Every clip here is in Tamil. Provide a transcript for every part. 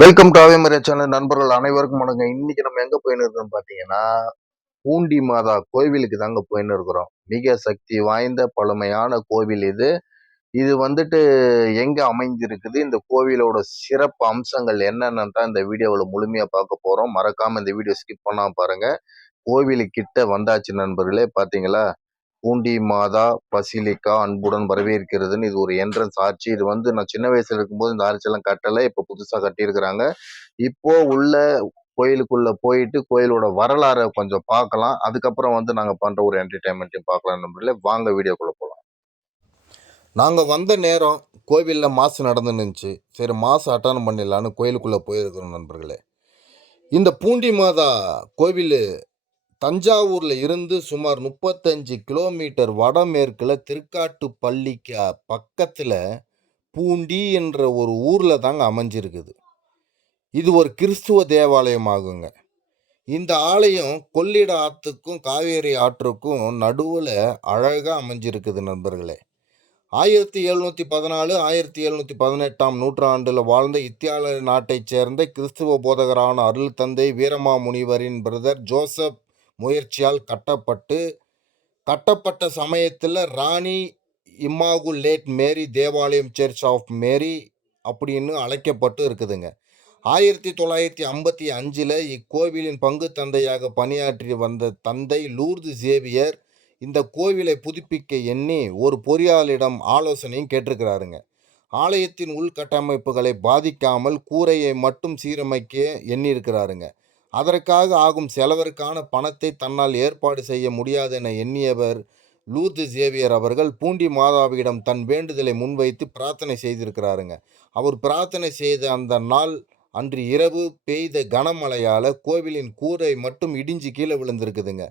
வெல்கம் டு அவைமரியா சேனல் நண்பர்கள் அனைவருக்கும் வணக்கம். இன்னைக்கு நம்ம எங்க போயின்னு இருக்கோம்னு பாத்தீங்கன்னா பூண்டி மாதா கோவிலுக்கு தாங்க போயின்னு இருக்கிறோம். மிக சக்தி வாய்ந்த பழமையான கோவில் இது. இது வந்துட்டு எங்க அமைஞ்சிருக்குது இந்த கோவிலோட சிறப்பு அம்சங்கள் என்னென்னு தான் இந்த வீடியோவில் முழுமையா பார்க்க போறோம். மறக்காம இந்த வீடியோ ஸ்கிப் பண்ணாம பாருங்க. கோவிலுக்கிட்ட வந்தாச்சு நண்பர்களே பாத்தீங்களா? பூண்டி மாதா பசிலிக்கா அன்புடன் வரவேற்கிறதுன்னு இது ஒரு என்ட்ரன்ஸ் ஆர்ச்சி இது வந்து நான் சின்ன வயசுல இருக்கும்போது இந்த ஆர்ச்செல்லாம் கட்டலை இப்போ புதுசாக கட்டியிருக்கிறாங்க. இப்போ உள்ள கோயிலுக்குள்ள போயிட்டு கோயிலோட வரலாறை கொஞ்சம் பார்க்கலாம். அதுக்கப்புறம் வந்து நாங்கள் பண்ணுற ஒரு என்டர்டைன்மெண்ட்டையும் பார்க்கலாம். நம்பரில் வாங்க வீடியோக்குள்ளே போகலாம் நாங்கள் வந்த நேரம் கோவிலில் மாசு நடந்து நின்றுச்சு சரி மாசு அட்டன் பண்ணிடலான்னு கோயிலுக்குள்ளே போயிருக்கிறோம் நண்பர்களே. இந்த பூண்டி மாதா கோவில் தஞ்சாவூரில் இருந்து சுமார் முப்பத்தஞ்சு கிலோமீட்டர் வடமேற்கில் திருக்காட்டுப்பள்ளிக்கு பக்கத்தில் பூண்டி என்ற ஒரு ஊரில் தாங்க அமைஞ்சிருக்குது. இது ஒரு கிறிஸ்துவ தேவாலயம் ஆகுங்க இந்த ஆலயம் கொள்ளிட ஆற்றுக்கும் காவேரி ஆற்றுக்கும் நடுவில் அழகாக அமைஞ்சிருக்குது நண்பர்களே. ஆயிரத்தி எழுநூற்றி பதினாலு ஆயிரத்தி எழுநூற்றி பதினெட்டாம் நூற்றாண்டில் வாழ்ந்த இத்தியால நாட்டைச் சேர்ந்த கிறிஸ்துவ போதகரான அருள் தந்தை வீரமாமுனிவரின் பிரதர் ஜோசப் முயற்சியால் கட்டப்பட்டு கட்டப்பட்ட சமயத்தில் ராணி இம்மாகுலேட் மேரி தேவாலயம் சர்ச் ஆஃப் மேரி அப்படின்னு அழைக்கப்பட்டு இருக்குதுங்க. ஆயிரத்தி தொள்ளாயிரத்தி ஐம்பத்தி அஞ்சில் இக்கோவிலின் பங்கு தந்தையாக பணியாற்றி வந்த தந்தை லூர்து சேவியர் இந்த கோவிலை புதுப்பிக்க எண்ணி ஒரு பொறியாளரிடம் ஆலோசனையும் கேட்டிருக்கிறாருங்க. ஆலயத்தின் உள்கட்டமைப்புகளை பாதிக்காமல் கூரையை மட்டும் சீரமைக்க எண்ணியிருக்கிறாருங்க. அதற்காக ஆகும் செலவிற்கான பணத்தை தன்னால் ஏற்பாடு செய்ய முடியாது என எண்ணியவர் லூர்து ஜேவியர் அவர்கள் பூண்டி மாதாவிடம் தன் வேண்டுதலை முன்வைத்து பிரார்த்தனை செய்திருக்கிறாருங்க. அவர் பிரார்த்தனை செய்த அந்த நாள் அன்று இரவு பெய்த கனமழையால் கோவிலின் கூரை மட்டும் இடிஞ்சு கீழே விழுந்திருக்குதுங்க.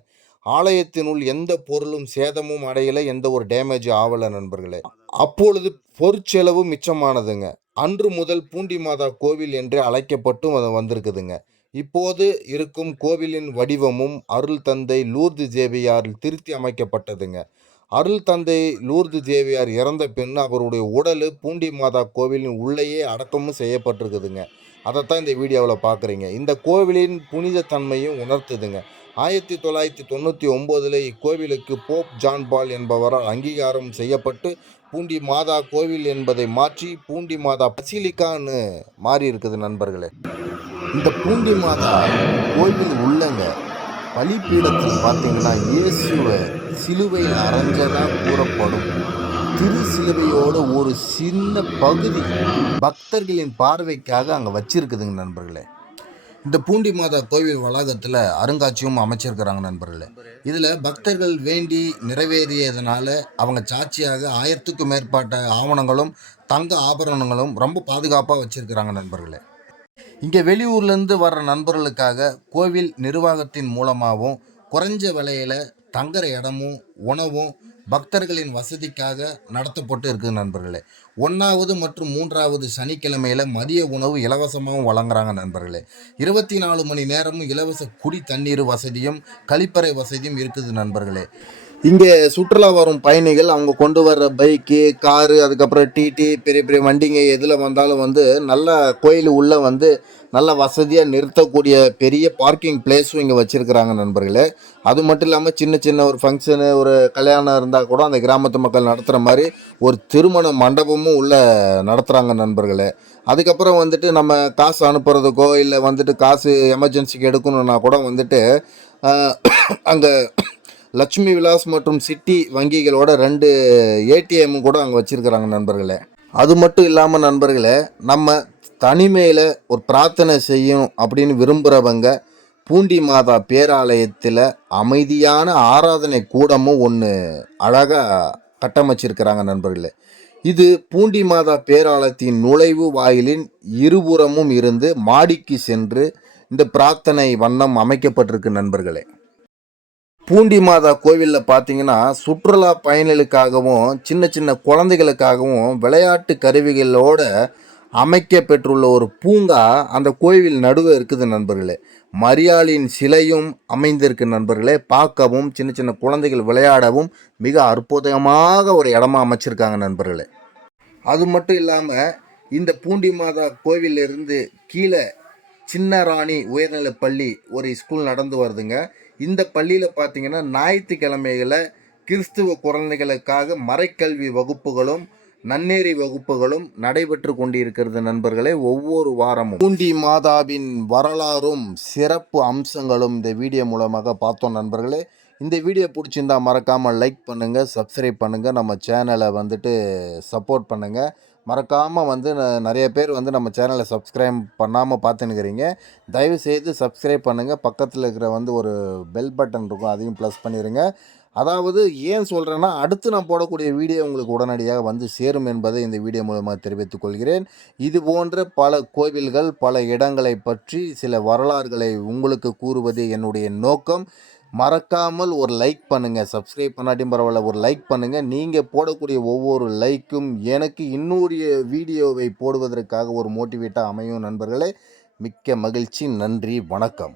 ஆலயத்தினுள் எந்த பொருளும் சேதமும் அடையலை எந்த ஒரு டேமேஜ் ஆகலை நண்பர்களே. அப்பொழுது பொருட்செலவு மிச்சமானதுங்க. அன்று முதல் பூண்டி மாதா கோவில் என்று அழைக்கப்பட்டும் அது வந்திருக்குதுங்க. இப்போது இருக்கும் கோவிலின் வடிவமும் அருள் தந்தை லூர்து ஜேவியாரில் திருத்தி அமைக்கப்பட்டதுங்க. அருள் தந்தை லூர்து ஜேவியார் இறந்த பின் அவருடைய உடல் பூண்டி மாதா கோவிலின் உள்ளேயே அடக்கமும் செய்யப்பட்டிருக்குதுங்க. அதைத்தான் இந்த வீடியோவில் பார்க்குறீங்க. இந்த கோவிலின் புனித தன்மையும் உணர்த்துதுங்க. ஆயிரத்தி தொள்ளாயிரத்தி தொண்ணூற்றி ஒம்போதில் இக்கோவிலுக்கு போப் ஜான் பால் என்பவரால் அங்கீகாரம் செய்யப்பட்டு பூண்டி மாதா கோவில் என்பதை மாற்றி பூண்டி மாதா பசிலிக்கான்னு மாறி இருக்குது நண்பர்களே. இந்த பூண்டி மாதா கோவில் உள்ளங்க பலிப்பீடத்தில் பார்த்தீங்கன்னா இயேசுவை சிலுவையில் அரைஞ்சதாக கூறப்படும். திரு சிலுவையோட ஒரு சின்ன பகுதி பக்தர்களின் பார்வைக்காக அங்கே வச்சிருக்குதுங்க நண்பர்களே. இந்த பூண்டி மாதா கோவில் வளாகத்தில் அருங்காட்சியகம் அமைச்சிருக்கிறாங்க நண்பர்களே. இதில் பக்தர்கள் வேண்டி நிறைவேறியதுனால அவங்க சாட்சியாக ஆயிரத்துக்கும் மேற்பட்ட ஆவணங்களும் தங்க ஆபரணங்களும் ரொம்ப பாதுகாப்பாக வச்சுருக்கிறாங்க நண்பர்களே. இங்கே வெளியூர்லேருந்து வர்ற நண்பர்களுக்காக கோவில் நிர்வாகத்தின் மூலமாகவும் குறைஞ்ச விலையில் தங்குற இடமும் உணவும் பக்தர்களின் வசதிக்காக நடத்தப்பட்டு இருக்குது நண்பர்களே. ஒன்றாவது மற்றும் மூன்றாவது சனிக்கிழமையில் மதிய உணவு இலவசமாகவும் வழங்குறாங்க நண்பர்களே. இருபத்தி நாலு மணி நேரமும் இலவச குடி தண்ணீர் வசதியும் கழிப்பறை வசதியும் இருக்குது நண்பர்களே. இங்கே சுற்றுலா வரும் பயணிகள் அவங்க கொண்டு வர்ற பைக்கு காரு அதுக்கப்புறம் டிடி பெரிய பெரிய வண்டிங்க எதில் வந்தாலும் வந்து நல்ல கோயில் உள்ளே வந்து நல்ல வசதியாக நிறுத்தக்கூடிய பெரிய பார்க்கிங் பிளேஸும் இங்கே வச்சுருக்கிறாங்க நண்பர்களே. அது மட்டும் இல்லாமல் சின்ன சின்ன ஒரு ஃபங்க்ஷனு ஒரு கல்யாணம் இருந்தால் கூட அந்த கிராமத்து மக்கள் நடத்துகிற மாதிரி ஒரு திருமண மண்டபமும் உள்ளே நடத்துகிறாங்க நண்பர்களே. அதுக்கப்புறம் வந்துட்டு நம்ம காசு அனுப்புகிறதுக்கோ இல்லை வந்துட்டு காசு எமர்ஜென்சிக்கு எடுக்கணுன்னா கூட வந்துட்டு அங்கே லட்சுமி விலாஸ் மற்றும் சிட்டி வங்கிகளோட ரெண்டு ஏடிஎம்மும் கூட அங்கே வச்சுருக்கிறாங்க நண்பர்களே. அது மட்டும் இல்லாமல் நண்பர்களே நம்ம தனிமையில் ஒரு பிரார்த்தனை செய்யும் அப்படின்னு விரும்புகிறவங்க பூண்டி மாதா பேராலயத்தில் அமைதியான ஆராதனை கூடமும் ஒன்று அழகாக கட்டமைச்சிருக்கிறாங்க நண்பர்களே. இது பூண்டி மாதா பேராலயத்தின் நுழைவு வாயிலின் இருபுறமும் இருந்து மாடிக்கு சென்று இந்த பிரார்த்தனை வண்ணம் அமைக்கப்பட்டிருக்கு நண்பர்களே. பூண்டி மாதா கோவிலில் பார்த்தீங்கன்னா சுற்றுலா பயணிகளுக்காகவும் சின்ன சின்ன குழந்தைகளுக்காகவும் விளையாட்டு கருவிகளோட அமைக்க பெற்றுள்ள ஒரு பூங்கா அந்த கோவில் நடுவே இருக்குது நண்பர்களே. மரியாளின் சிலையும் அமைந்திருக்கு நண்பர்களே. பார்க்கவும் சின்ன சின்ன குழந்தைகள் விளையாடவும் மிக அற்புதமாக ஒரு இடமா அமைச்சிருக்காங்க நண்பர்களே. அது மட்டும் இல்லாமல் இந்த பூண்டி மாதா கோவிலிருந்து கீழே சின்ன ராணி உயர்நிலைப் பள்ளி ஒரு ஸ்கூல் நடந்து வருதுங்க. இந்த பள்ளியில் பார்த்தீங்கன்னா ஞாயிற்றுக்கிழமைகளை கிறிஸ்துவ குழந்தைகளுக்காக மறைக்கல்வி வகுப்புகளும் நன்னேறி வகுப்புகளும் நடைபெற்று கொண்டிருக்கிறது நண்பர்களே ஒவ்வொரு வாரமும். பூண்டி மாதாவின் வரலாறும் சிறப்பு அம்சங்களும் இந்த வீடியோ மூலமாக பார்த்தோம் நண்பர்களே. இந்த வீடியோ பிடிச்சிருந்தா மறக்காமல் லைக் பண்ணுங்கள் சப்ஸ்கிரைப் பண்ணுங்கள் நம்ம சேனலை வந்துட்டு சப்போர்ட் பண்ணுங்கள் மறக்காமல் வந்து ந- நிறைய பேர் வந்து நம்ம சேனலை சப்ஸ்கிரைப் பண்ணாமல் பார்த்துன்னுக்கிறீங்க. தயவு செய்து சப்ஸ்கிரைப் பண்ணுங்கள் பக்கத்தில் இருக்கிற வந்து ஒரு பெல் பட்டன் இருக்கும் அதையும் ப்ளஸ் பண்ணிடுங்க அதாவது ஏன் சொல்கிறேன்னா அடுத்து நான் போடக்கூடிய வீடியோ உங்களுக்கு உடனடியாக வந்து சேரும் என்பதை இந்த வீடியோ மூலமாக தெரிவித்துக் கொள்கிறேன். இது போன்ற பல கோவில்கள் பல இடங்களை பற்றி சில வரலாறுகளை உங்களுக்கு கூறுவது என்னுடைய நோக்கம். மறக்காமல் ஒரு லைக் பண்ணுங்கள் சப்ஸ்கிரைப் பண்ணாட்டியும் பரவாயில்ல ஒரு லைக் பண்ணுங்கள் நீங்கள் போடக்கூடிய ஒவ்வொரு லைக்கும் எனக்கு இன்னொரு வீடியோவை போடுவதற்காக ஒரு மோட்டிவேட்டாக அமையும் நண்பர்களே. மிக்க மகிழ்ச்சி நன்றி வணக்கம்.